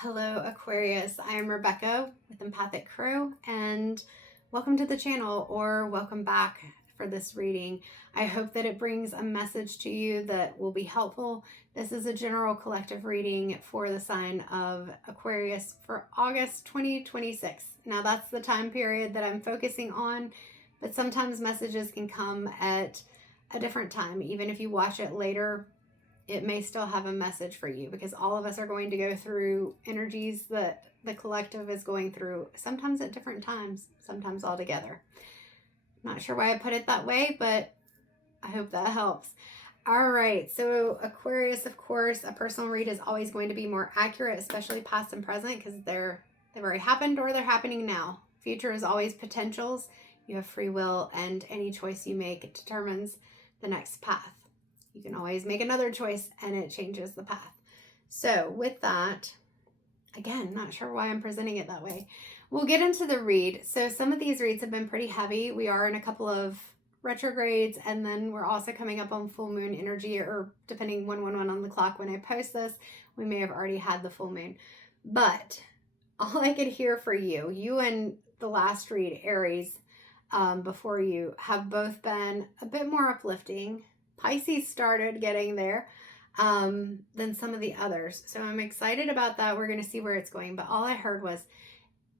Hello Aquarius, I am Rebecca with Empathic Crew and welcome to the channel or welcome back for this reading. I hope that it brings a message to you that will be helpful. This is a general collective reading for the sign of Aquarius for August 2026. Now that's the time period that I'm focusing on, but sometimes messages can come at a different time. Even if you watch it later, it may still have a message for you because all of us are going to go through energies that the collective is going through, sometimes at different times, sometimes all together. Not sure why I put it that way, but I hope that helps. All right, so Aquarius, of course, a personal read is always going to be more accurate, especially past and present, because they've already happened or they're happening now. Future is always potentials. You have free will, and any choice you make determines the next path. You can always make another choice and it changes the path. So with that, again, not sure why I'm presenting it that way. We'll get into the read. So some of these reads have been pretty heavy. We are in a couple of retrogrades, and then we're also coming up on full moon energy, or depending when on the clock when I post this, we may have already had the full moon. But all I could hear for you and the last read, Aries, before you, have both been a bit more uplifting. Pisces started getting there than some of the others. So I'm excited about that. We're going to see where it's going. But all I heard was,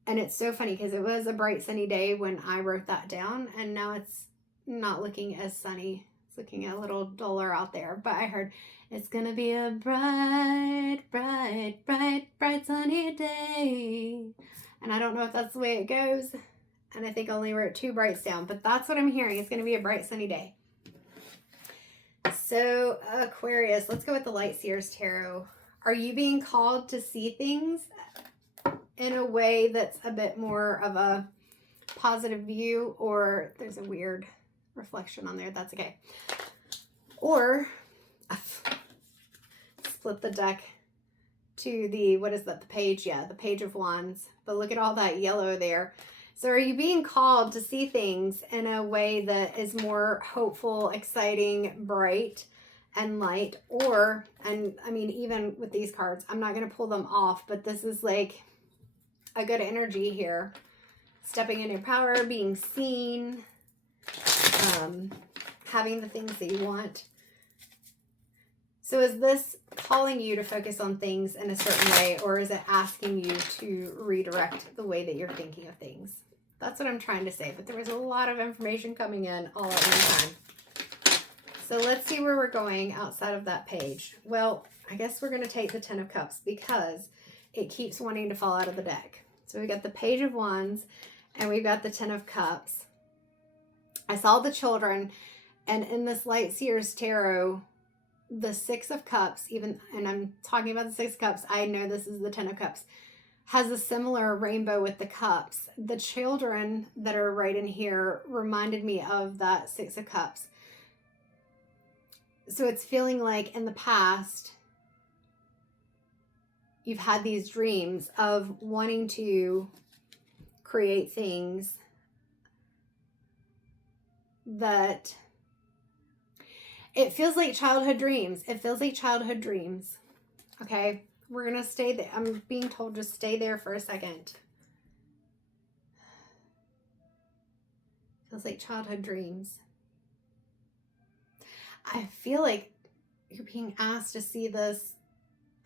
and it's so funny because it was a bright sunny day when I wrote that down, and now it's not looking as sunny. It's looking a little duller out there. But I heard it's going to be a bright, bright, bright, bright sunny day. And I don't know if that's the way it goes. And I think I only wrote 2 brights down. But that's what I'm hearing. It's going to be a bright sunny day. So Aquarius, let's go with the Light Seers Tarot. Are you being called to see things in a way that's a bit more of a positive view, or there's a weird reflection on there? That's okay. Or split the deck to the, what is that? The page, yeah, the Page of Wands. But look at all that yellow there. So are you being called to see things in a way that is more hopeful, exciting, bright, and light? Or, and I mean, even with these cards, I'm not going to pull them off, but this is like a good energy here. Stepping in your power, being seen, having the things that you want. So is this calling you to focus on things in a certain way, or is it asking you to redirect the way that you're thinking of things? That's what I'm trying to say, but there was a lot of information coming in all at one time. So let's see where we're going outside of that page. Well, I guess we're going to take the 10 of Cups because it keeps wanting to fall out of the deck. So we got the Page of Wands and we've got the 10 of Cups. I saw the children, and in this Light Seers Tarot, the 6 of Cups, even, and I'm talking about the 6 of Cups, I know this is the 10 of Cups, has a similar rainbow with the cups. The children that are right in here reminded me of that 6 of Cups. So it's feeling like in the past, you've had these dreams of wanting to create things that it feels like childhood dreams. It feels like childhood dreams. Okay. We're going to stay there. I'm being told just stay there for a second. Feels like childhood dreams. I feel like you're being asked to see this.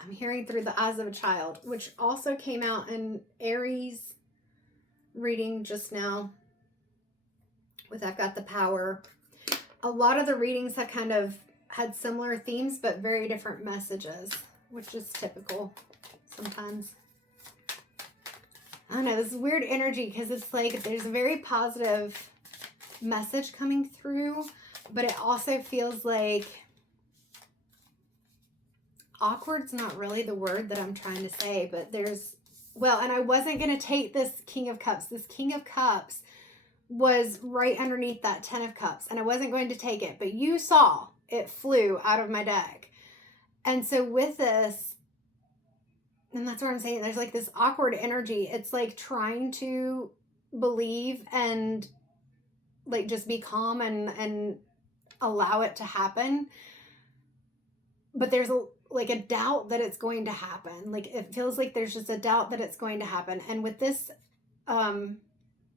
I'm hearing through the eyes of a child, which also came out in Aries reading just now with I've Got the Power. A lot of the readings have kind of had similar themes, but very different messages, which is typical sometimes. I don't know, this is weird energy because it's like there's a very positive message coming through, but it also feels like awkward's not really the word that I'm trying to say, but there's, well, and I wasn't going to take this King of Cups. This King of Cups was right underneath that 10 of Cups, and I wasn't going to take it, but you saw it flew out of my deck. And so with this, and that's what I'm saying, there's like this awkward energy. It's like trying to believe and like just be calm and allow it to happen. But there's like a doubt that it's going to happen. Like it feels like there's just a doubt that it's going to happen. And with this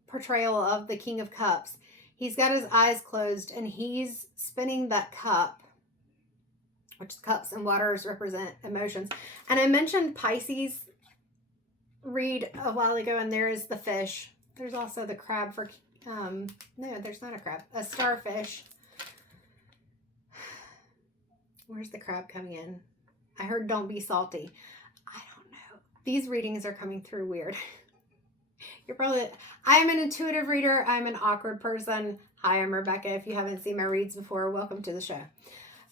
portrayal of the King of Cups, he's got his eyes closed and he's spinning that cup, which cups and waters represent emotions. And I mentioned Pisces read a while ago, and there is the fish. There's also the crab for, no, there's not a crab, a starfish. Where's the crab coming in? I heard don't be salty. I don't know. These readings are coming through weird. You're probably, I'm an intuitive reader. I'm an awkward person. Hi, I'm Rebecca. If you haven't seen my reads before, welcome to the show.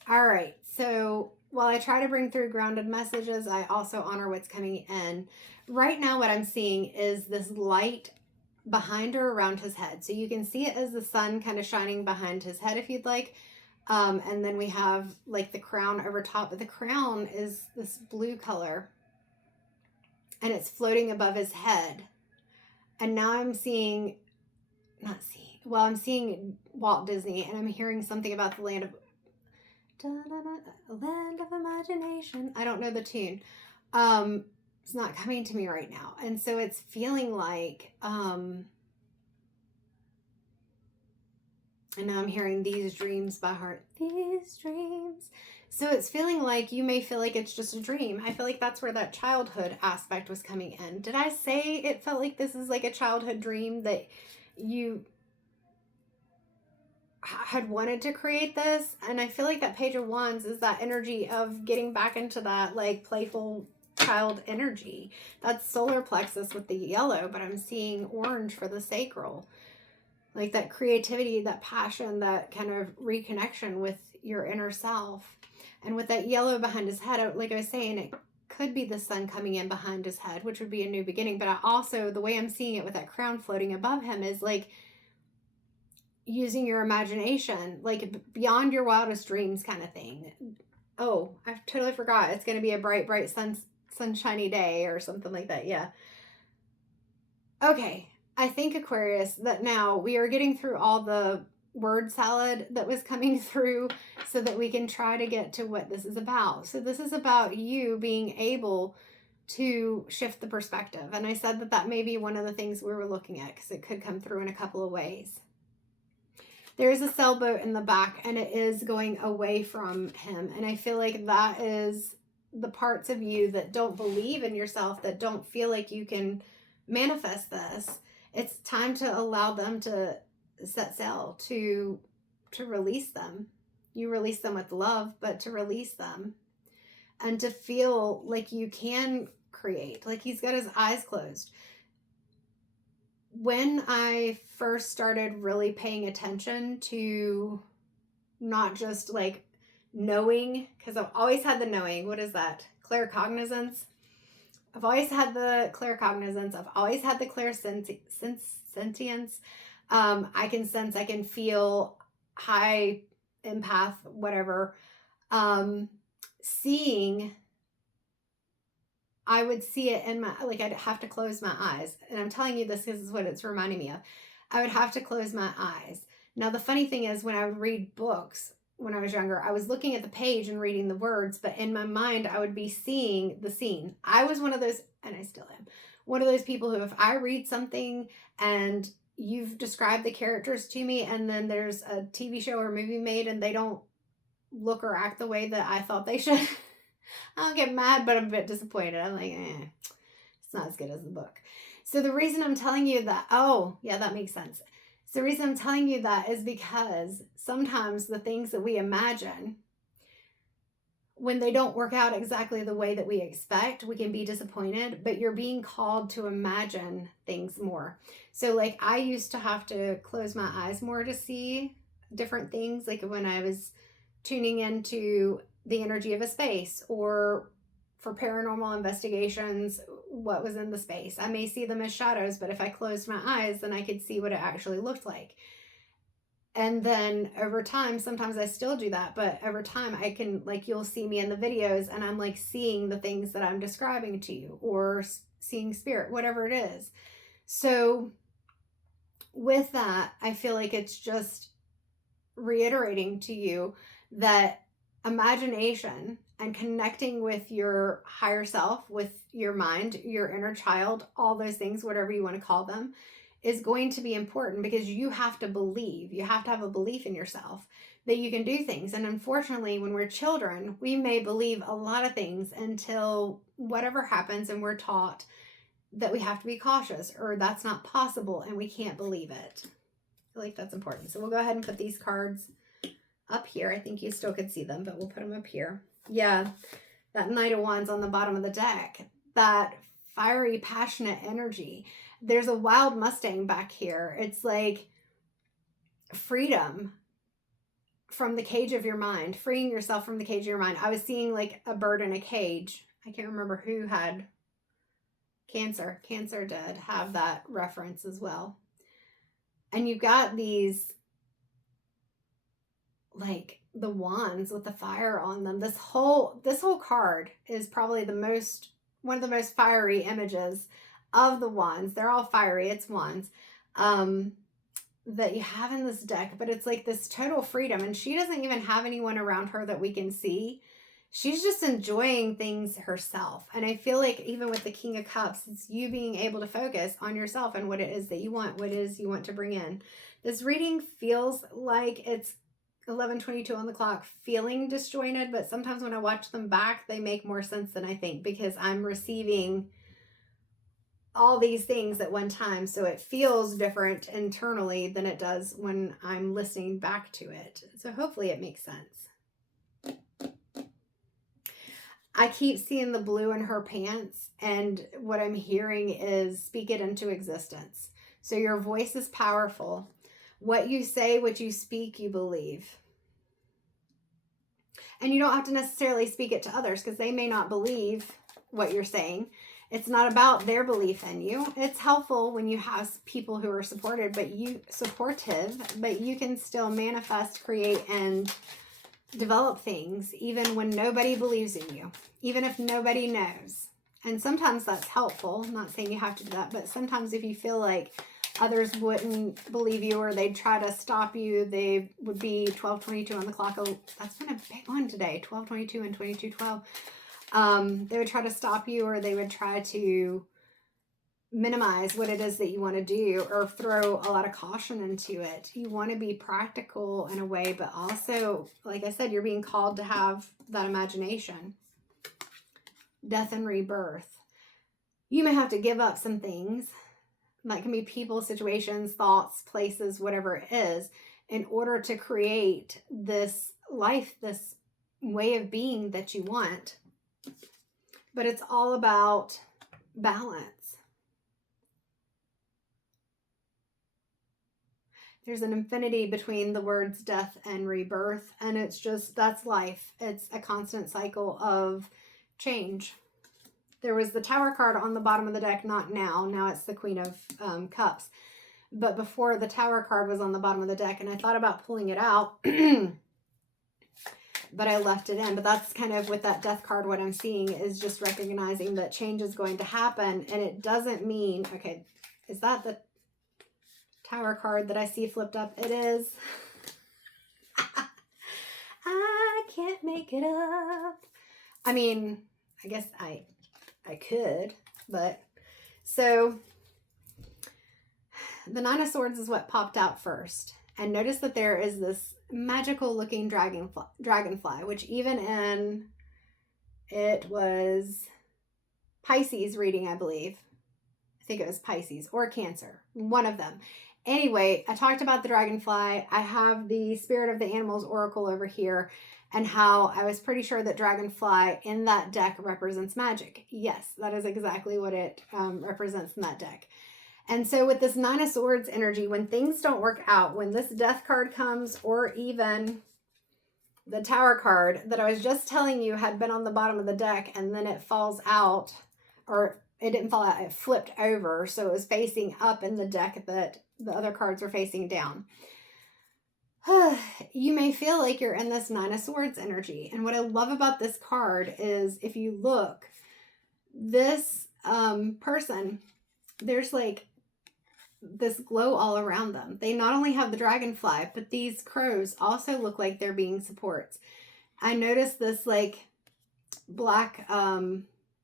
All right. So while I try to bring through grounded messages, I also honor what's coming in. Right now, what I'm seeing is this light behind or around his head. So you can see it as the sun kind of shining behind his head if you'd like. And then we have like the crown over top, but the crown is this blue color and it's floating above his head. And now I'm seeing, I'm seeing Walt Disney, and I'm hearing something about the land of imagination. I don't know the tune. It's not coming to me right now. And so it's feeling like, and now I'm hearing these dreams by heart, these dreams. So it's feeling like you may feel like it's just a dream. I feel like that's where that childhood aspect was coming in. Did I say it felt like this is like a childhood dream that you had wanted to create this? And I feel like that Page of Wands is that energy of getting back into that like playful child energy. That's solar plexus with the yellow, but I'm seeing orange for the sacral. Like that creativity, that passion, that kind of reconnection with your inner self. And with that yellow behind his head, like I was saying, it could be the sun coming in behind his head, which would be a new beginning. But I also, the way I'm seeing it with that crown floating above him is like using your imagination, like beyond your wildest dreams kind of thing. Oh, I totally forgot. It's going to be a bright, sunshiny day or something like that. Yeah. Okay. I think, Aquarius, that now we are getting through all the word salad that was coming through so that we can try to get to what this is about. So this is about you being able to shift the perspective. And I said that may be one of the things we were looking at because it could come through in a couple of ways. There is a sailboat in the back and it is going away from him. And I feel like that is the parts of you that don't believe in yourself, that don't feel like you can manifest this. It's time to allow them to set sail, to release them. You release them with love, but to release them and to feel like you can create. Like he's got his eyes closed. When I first started really paying attention to not just like knowing, because I've always had the knowing. What is that? Claircognizance. I've always had the claircognizance. I've always had the clairsentience. I can sense, I can feel, high empath, whatever. Seeing, I would see it in my, like I'd have to close my eyes. And I'm telling you this because it's what it's reminding me of. I would have to close my eyes. Now, the funny thing is when I would read books when I was younger, I was looking at the page and reading the words, but in my mind, I would be seeing the scene. I was one of those, and I still am, one of those people who if I read something and you've described the characters to me and then there's a TV show or movie made and they don't look or act the way that I thought they should, I don't get mad, but I'm a bit disappointed. I'm like, it's not as good as the book. So the reason I'm telling you that, oh, yeah, that makes sense. So the reason I'm telling you that is because sometimes the things that we imagine, when they don't work out exactly the way that we expect, we can be disappointed, but you're being called to imagine things more. So like I used to have to close my eyes more to see different things, like when I was tuning into the energy of a space, or for paranormal investigations, what was in the space. I may see them as shadows, but if I closed my eyes, then I could see what it actually looked like. And then over time, sometimes I still do that, but over time I can, like, you'll see me in the videos and I'm like seeing the things that I'm describing to you, or seeing spirit, whatever it is. So with that, I feel like it's just reiterating to you that imagination and connecting with your higher self, with your mind, your inner child, all those things, whatever you want to call them, is going to be important, because you have to believe, you have to have a belief in yourself that you can do things. And unfortunately, when we're children, we may believe a lot of things until whatever happens and we're taught that we have to be cautious, or that's not possible and we can't believe it. I feel like that's important. So we'll go ahead and put these cards up here. I think you still could see them, but we'll put them up here. Yeah, that Knight of Wands on the bottom of the deck, that fiery, passionate energy. There's a wild Mustang back here. It's like freedom from the cage of your mind, freeing yourself from the cage of your mind. I was seeing like a bird in a cage. I can't remember who had Cancer. Cancer did have that reference as well. And you've got these, like, the wands with the fire on them. This whole card is probably one of the most fiery images of the wands. They're all fiery. It's wands. That you have in this deck, but it's like this total freedom, and she doesn't even have anyone around her that we can see. She's just enjoying things herself. And I feel like even with the King of Cups, it's you being able to focus on yourself and what it is that you want, what it is you want to bring in. This reading feels like it's 11:22 on the clock, feeling disjointed, but sometimes when I watch them back, they make more sense than I think, because I'm receiving all these things at one time. So it feels different internally than it does when I'm listening back to it. So hopefully it makes sense. I keep seeing the blue in her pants, and what I'm hearing is speak it into existence. So your voice is powerful. What you say, what you speak, you believe. And you don't have to necessarily speak it to others, because they may not believe what you're saying. It's not about their belief in you. It's helpful when you have people who are supportive, but you can still manifest, create, and develop things even when nobody believes in you, even if nobody knows. And sometimes that's helpful. I'm not saying you have to do that, but sometimes if you feel like others wouldn't believe you, or they'd try to stop you, they would be 12:22 on the clock. Oh, that's been a big one today, 12:22 and 22:12. They would try to stop you, or they would try to minimize what it is that you want to do, or throw a lot of caution into it. You want to be practical in a way, but also, like I said, you're being called to have that imagination. Death and rebirth. You may have to give up some things. That can be people, situations, thoughts, places, whatever it is, in order to create this life, this way of being that you want. But it's all about balance. There's an infinity between the words death and rebirth, and it's just, that's life. It's a constant cycle of change. There was the Tower card on the bottom of the deck, not now. Now it's the Queen of Cups. But before, the Tower card was on the bottom of the deck, and I thought about pulling it out, but I left it in. But that's kind of with that Death card, what I'm seeing is just recognizing that change is going to happen, and it doesn't mean, okay, is that the Tower card that I see flipped up? It is. I can't make it up. I mean, I guess I could, but so the Nine of Swords is what popped out first. And notice that there is this magical looking dragonfly, which even in, it was Pisces reading, I believe. I think it was Pisces or Cancer, one of them. Anyway, I talked about the dragonfly. I have the Spirit of the Animals Oracle over here, and how I was pretty sure that dragonfly in that deck represents magic. Yes, that is exactly what it represents in that deck. And so with this Nine of Swords energy, when things don't work out, when this Death card comes, or even the Tower card that I was just telling you had been on the bottom of the deck, and then it falls out, or it didn't fall out, it flipped over, so it was facing up in the deck that the other cards were facing down. You may feel like you're in this Nine of Swords energy. And what I love about this card is, if you look, this person, there's like this glow all around them. They not only have the dragonfly, but these crows also look like they're being supports. I noticed this like black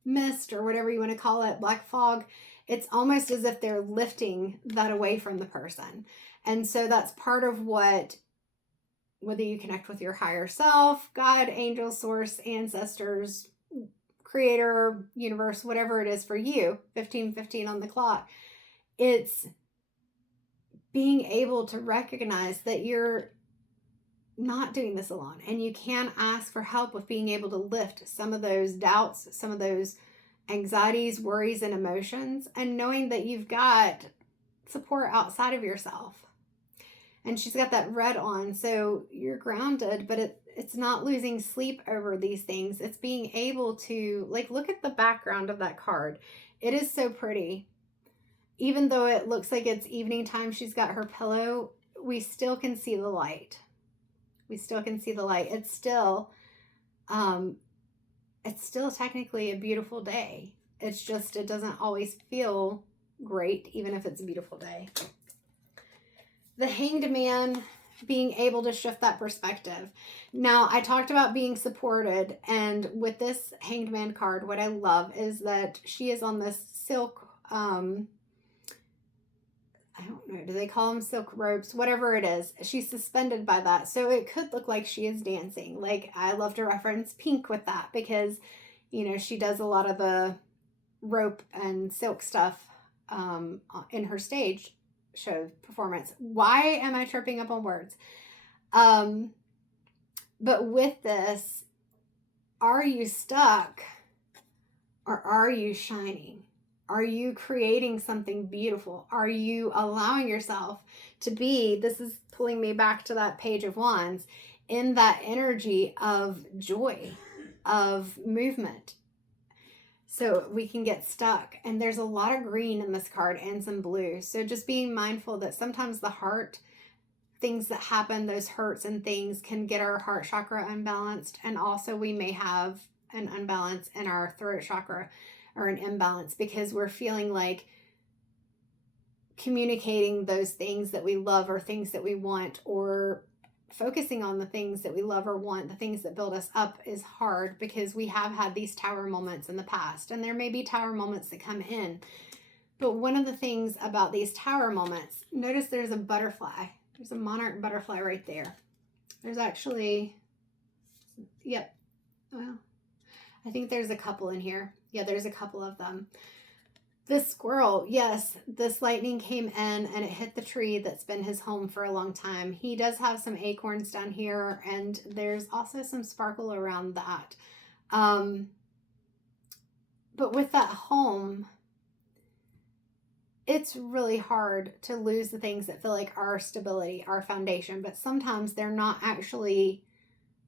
mist or whatever you want to call it, black fog, it's almost as if they're lifting that away from the person. And so that's part of what, whether you connect with your higher self, God, angel, source, ancestors, creator, universe, whatever it is for you, 15:15 on the clock, it's being able to recognize that you're not doing this alone, and you can ask for help with being able to lift some of those doubts, some of those anxieties, worries, and emotions, and knowing that you've got support outside of yourself. And she's got that red on, so you're grounded, but it's not losing sleep over these things. It's being able to, like, look at the background of that card. It is so pretty. Even though it looks like it's evening time, she's got her pillow, we still can see the light. We still can see the light. It's still technically a beautiful day. It's just, it doesn't always feel great, even if it's a beautiful day. The Hanged Man, being able to shift that perspective. Now, I talked about being supported, and with this Hanged Man card, what I love is that she is on this silk, I don't know, do they call them silk ropes? Whatever it is, she's suspended by that. So it could look like she is dancing. Like, I love to reference Pink with that because, you know, she does a lot of the rope and silk stuff in her stage show performance. Why am I tripping up on words? But with this, are you stuck or are you shining? Are you creating something beautiful? Are you allowing yourself to be, this is pulling me back to that Page of Wands, in that energy of joy, of movement? So we can get stuck. And there's a lot of green in this card and some blue. So just being mindful that sometimes the heart, things that happen, those hurts and things can get our heart chakra unbalanced. And also we may have an unbalance in our throat chakra, or an imbalance, because we're feeling like communicating those things that we love or things that we want, or focusing on the things that we love or want, the things that build us up, is hard because we have had these tower moments in the past, and there may be tower moments that come in. But one of the things about these tower moments, notice there's a butterfly. There's a monarch butterfly right there. There's actually, yep, well, I think there's a couple in here. Yeah, there's a couple of them. This squirrel, yes, this lightning came in and it hit the tree that's been his home for a long time. He does have some acorns down here, and there's also some sparkle around that. But with that home, it's really hard to lose the things that feel like our stability, our foundation, but sometimes they're not actually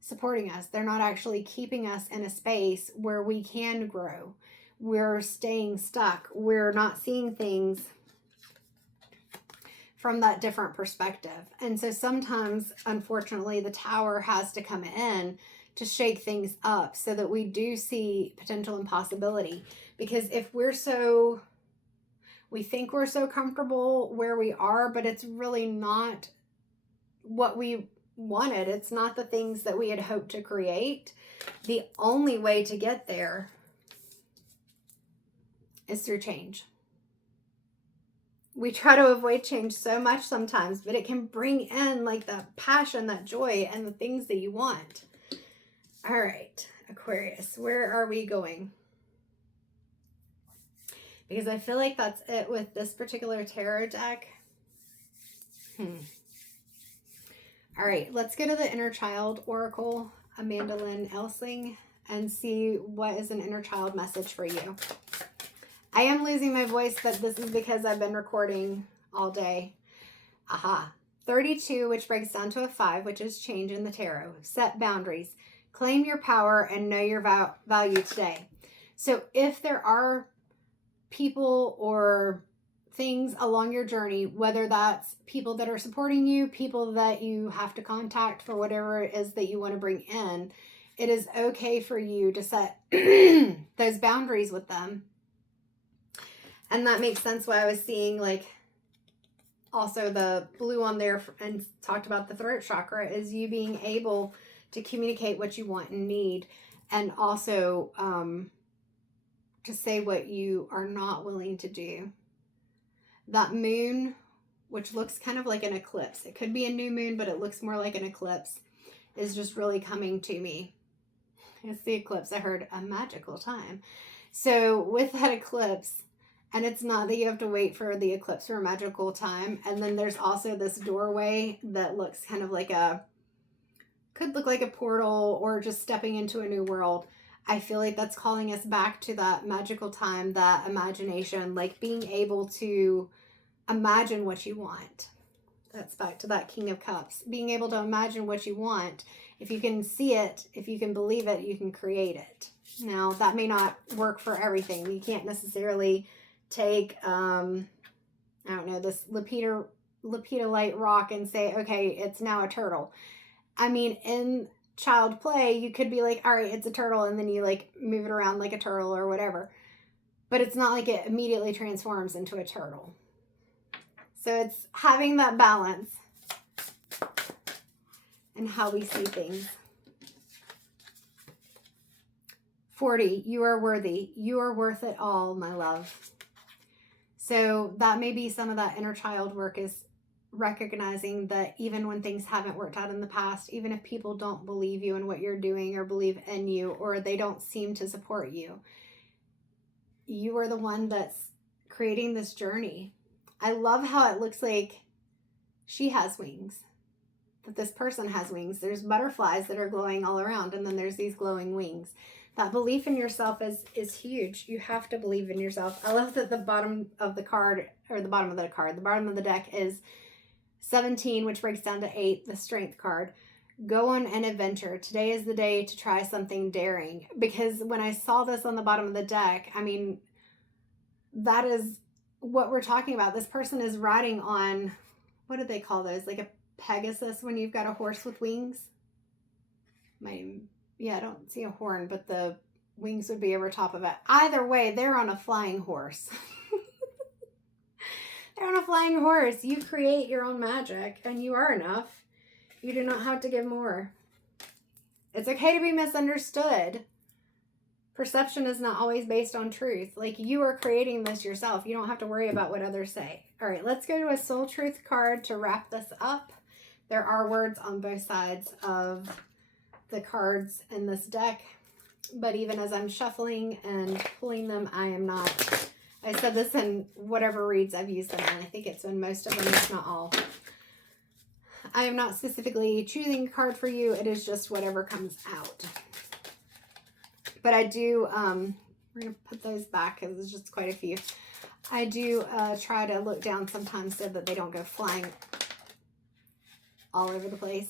supporting us. They're not actually keeping us in a space where we can grow. We're staying stuck. We're not seeing things from that different perspective. And so sometimes, unfortunately, the tower has to come in to shake things up so that we do see potential and possibility. Because if we think we're so comfortable where we are, but it's really not what we wanted. It's not the things that we had hoped to create. The only way to get there is through change. We try to avoid change so much sometimes, but it can bring in like that passion, that joy, and the things that you want. All right, Aquarius, where are we going? Because I feel like that's it with this particular tarot deck. All right, let's go to the Inner Child Oracle, Amanda Lynn Elsling, and see what is an inner child message for you. I am losing my voice, but this is because I've been recording all day. 32, which breaks down to a 5, which is change in the tarot. Set boundaries. Claim your power and know your value today. So if there are people or things along your journey, whether that's people that are supporting you, people that you have to contact for whatever it is that you want to bring in, it is okay for you to set those boundaries with them. And that makes sense why I was seeing like also the blue on there and talked about the throat chakra, is you being able to communicate what you want and need. and also to say what you are not willing to do. That moon, which looks kind of like an eclipse, it could be a new moon, but it looks more like an eclipse, is just really coming to me. It's the eclipse. I heard a magical time. So with that eclipse, and it's not that you have to wait for the eclipse for a magical time. And then there's also this doorway that looks kind of like could look like a portal or just stepping into a new world. I feel like that's calling us back to that magical time, that imagination, like being able to imagine what you want. That's back to that King of Cups. Being able to imagine what you want. If you can see it, if you can believe it, you can create it. Now, that may not work for everything. You can't necessarily take, I don't know, this lepidolite rock and say, okay, it's now a turtle. I mean, in child play, you could be like, all right, it's a turtle, and then you like move it around like a turtle or whatever. But it's not like it immediately transforms into a turtle. So it's having that balance in how we see things. 40, you are worthy. You are worth it all, my love. So that may be some of that inner child work, is recognizing that even when things haven't worked out in the past, even if people don't believe you in what you're doing or believe in you, or they don't seem to support you, you are the one that's creating this journey. I love how it looks like she has wings, that this person has wings. There's butterflies that are glowing all around, and then there's these glowing wings. That belief in yourself is huge. You have to believe in yourself. I love that the bottom of the card, or the bottom of the deck is 17, which breaks down to 8, the strength card. Go on an adventure. Today is the day to try something daring. Because when I saw this on the bottom of the deck, I mean, that is what we're talking about. This person is riding on, what do they call those? Like a Pegasus when you've got a horse with wings? Yeah, I don't see a horn, but the wings would be over top of it. Either way, they're on a flying horse. They're on a flying horse. You create your own magic, and you are enough. You do not have to give more. It's okay to be misunderstood. Perception is not always based on truth. Like, you are creating this yourself. You don't have to worry about what others say. All right, let's go to a soul truth card to wrap this up. There are words on both sides of the cards in this deck, but even as I'm shuffling and pulling them, I am not, I said this in whatever reads I've used them in. I think it's in most of them, if not all. I am not specifically choosing a card for you. It is just whatever comes out. But I do, we're going to put those back because there's just quite a few. I do try to look down sometimes so that they don't go flying all over the place.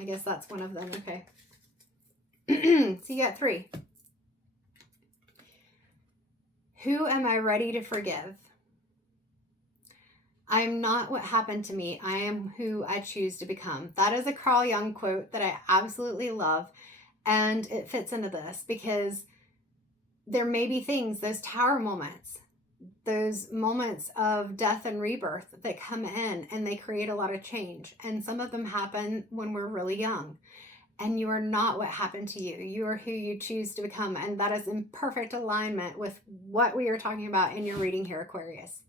I guess that's one of them. Okay. So you got 3. Who am I ready to forgive? I am not what happened to me. I am who I choose to become. That is a Carl Jung quote that I absolutely love. And it fits into this because there may be things, those tower moments, those moments of death and rebirth that come in and they create a lot of change. And some of them happen when we're really young. And you are not what happened to you. You are who you choose to become. And that is in perfect alignment with what we are talking about in your reading here, Aquarius.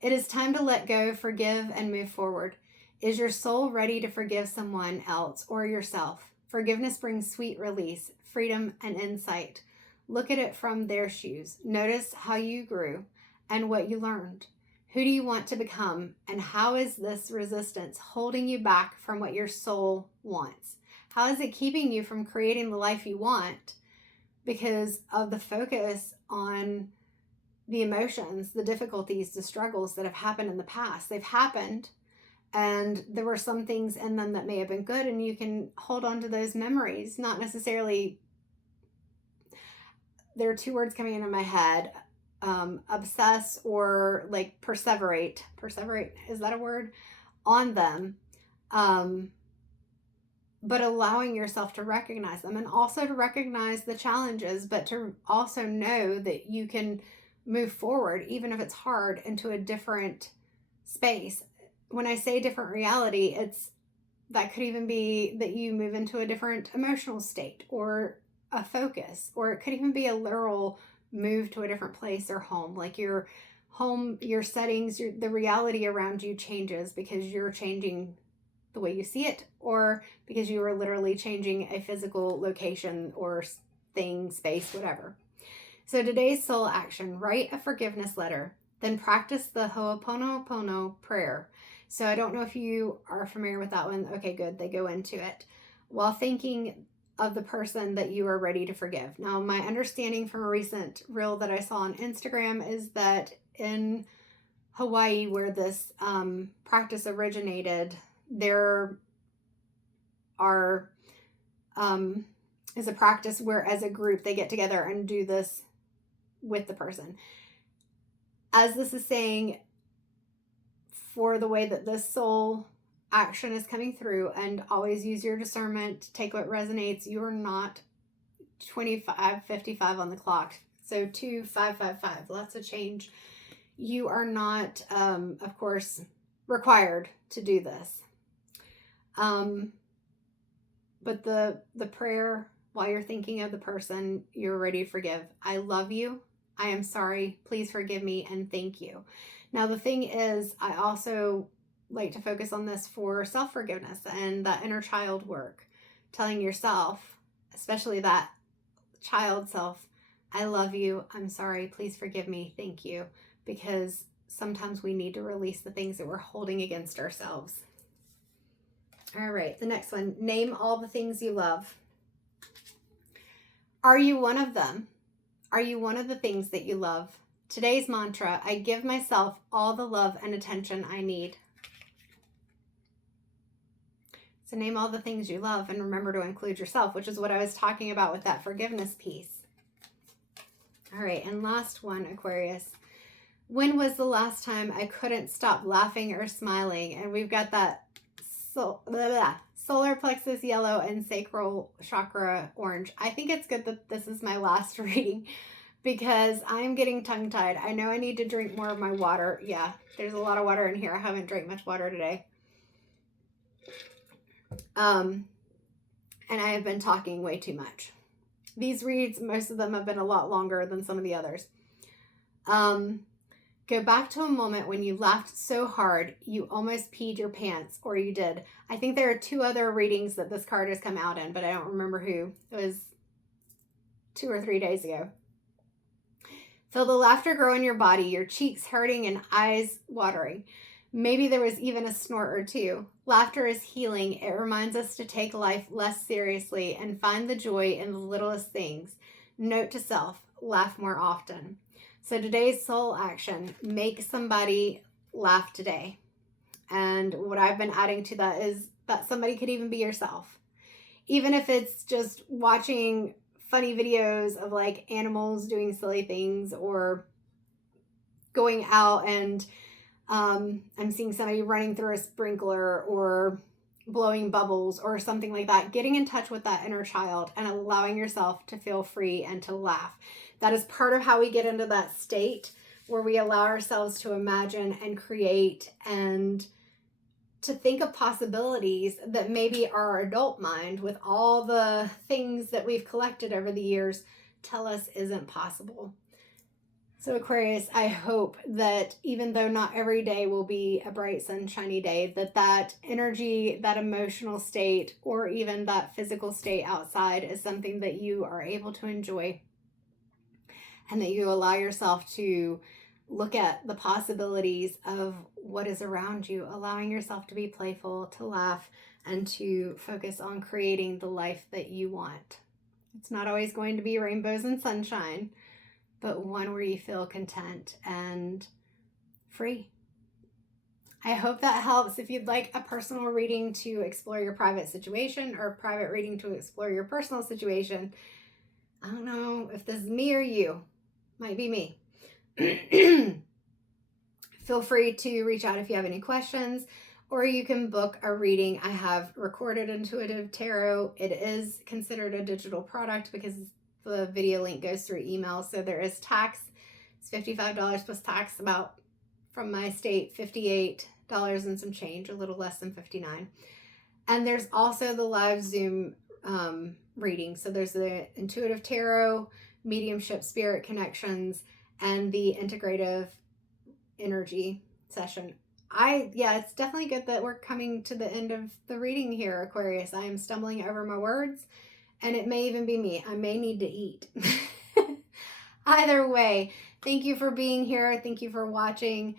It is time to let go, forgive, and move forward. Is your soul ready to forgive someone else or yourself? Forgiveness brings sweet release, freedom, and insight. Look at it from their shoes. Notice how you grew and what you learned. Who do you want to become? And how is this resistance holding you back from what your soul wants? How is it keeping you from creating the life you want because of the focus on the emotions, the difficulties, the struggles that have happened in the past? They've happened, and there were some things in them that may have been good, and you can hold on to those memories. Not necessarily, there are 2 words coming into my head, obsess or like perseverate. Perseverate, is that a word? On them. But allowing yourself to recognize them and also to recognize the challenges, but to also know that you can move forward, even if it's hard, into a different space. When I say different reality, it's That could even be that you move into a different emotional state or a focus, or it could even be a literal move to a different place or home. Like your home, your settings, the reality around you changes because you're changing the way you see it, or because you are literally changing a physical location or thing, space, whatever. So today's soul action: write a forgiveness letter, then practice the Ho'oponopono prayer. So I don't know if you are familiar with that one. Okay, good. They go into it while thinking of the person that you are ready to forgive. Now, my understanding from a recent reel that I saw on Instagram is that in Hawaii, where this practice originated, there are is a practice where as a group they get together and do this with the person. As this is saying, for the way that this soul action is coming through, and always use your discernment, take what resonates. You are not 25:55 on the clock. So 2555, lots of change. You are not, of course, required to do this. But the prayer, while you're thinking of the person you're ready to forgive: I love you, I am sorry, please forgive me, and thank you. Now, the thing is, I also like to focus on this for self-forgiveness and that inner child work, telling yourself, especially that child self, I love you, I'm sorry, please forgive me, thank you, because sometimes we need to release the things that we're holding against ourselves. All right, the next one: name all the things you love. Are you one of them? Are you one of the things that you love? Today's mantra: I give myself all the love and attention I need. So name all the things you love and remember to include yourself, which is what I was talking about with that forgiveness piece. All right, and last one, Aquarius. When was the last time I couldn't stop laughing or smiling? And we've got that solar plexus yellow and sacral chakra orange. I think it's good that this is my last reading because I'm getting tongue-tied. I know I need to drink more of my water. Yeah, there's a lot of water in here. I haven't drank much water today. And I have been talking way too much. These reads, most of them have been a lot longer than some of the others. Go back to a moment when you laughed so hard you almost peed your pants, or you did. I think there are 2 other readings that this card has come out in, but I don't remember who. It was 2 or 3 days ago. Feel the laughter grow in your body, your cheeks hurting and eyes watering. Maybe there was even a snort or 2. Laughter is healing. It reminds us to take life less seriously and find the joy in the littlest things. Note to self: laugh more often. So today's soul action: make somebody laugh today. And what I've been adding to that is that somebody could even be yourself. Even if it's just watching funny videos of like animals doing silly things, or going out and I'm seeing somebody running through a sprinkler or blowing bubbles or something like that. Getting in touch with that inner child and allowing yourself to feel free and to laugh. That is part of how we get into that state where we allow ourselves to imagine and create and to think of possibilities that maybe our adult mind, with all the things that we've collected over the years, tell us isn't possible. So Aquarius, I hope that even though not every day will be a bright, sunshiny day, that energy, that emotional state, or even that physical state outside is something that you are able to enjoy, and that you allow yourself to look at the possibilities of what is around you, allowing yourself to be playful, to laugh, and to focus on creating the life that you want. It's not always going to be rainbows and sunshine, but one where you feel content and free. I hope that helps. If you'd like a personal reading to explore your private situation, or a private reading to explore your personal situation, I don't know if this is me or you. Might be me. Feel free to reach out if you have any questions, or you can book a reading. I have recorded Intuitive Tarot. It is considered a digital product because the video link goes through email, so there is tax. It's $55 plus tax, from my state, $58 and some change, a little less than $59. And there's also the live Zoom reading. So there's the intuitive tarot, mediumship, spirit connections, and the integrative energy session. Yeah, it's definitely good that we're coming to the end of the reading here, Aquarius. I am stumbling over my words, and it may even be me. I may need to eat. Either way, thank you for being here. Thank you for watching.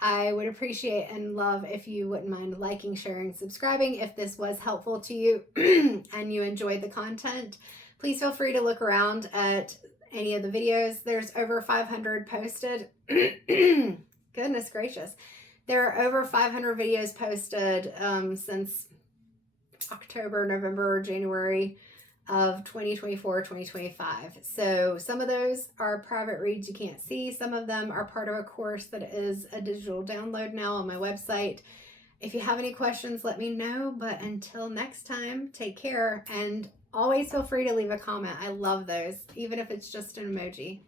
I would appreciate and love if you wouldn't mind liking, sharing, subscribing if this was helpful to you and you enjoyed the content. Please feel free to look around at any of the videos. There's over 500 posted. Goodness gracious. There are over 500 videos posted since October, November, January of 2024, 2025. So some of those are private reads you can't see. Some of them are part of a course that is a digital download now on my website. If you have any questions, let me know. But until next time, take care and always feel free to leave a comment. I love those, even if it's just an emoji.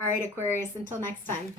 All right, Aquarius, until next time.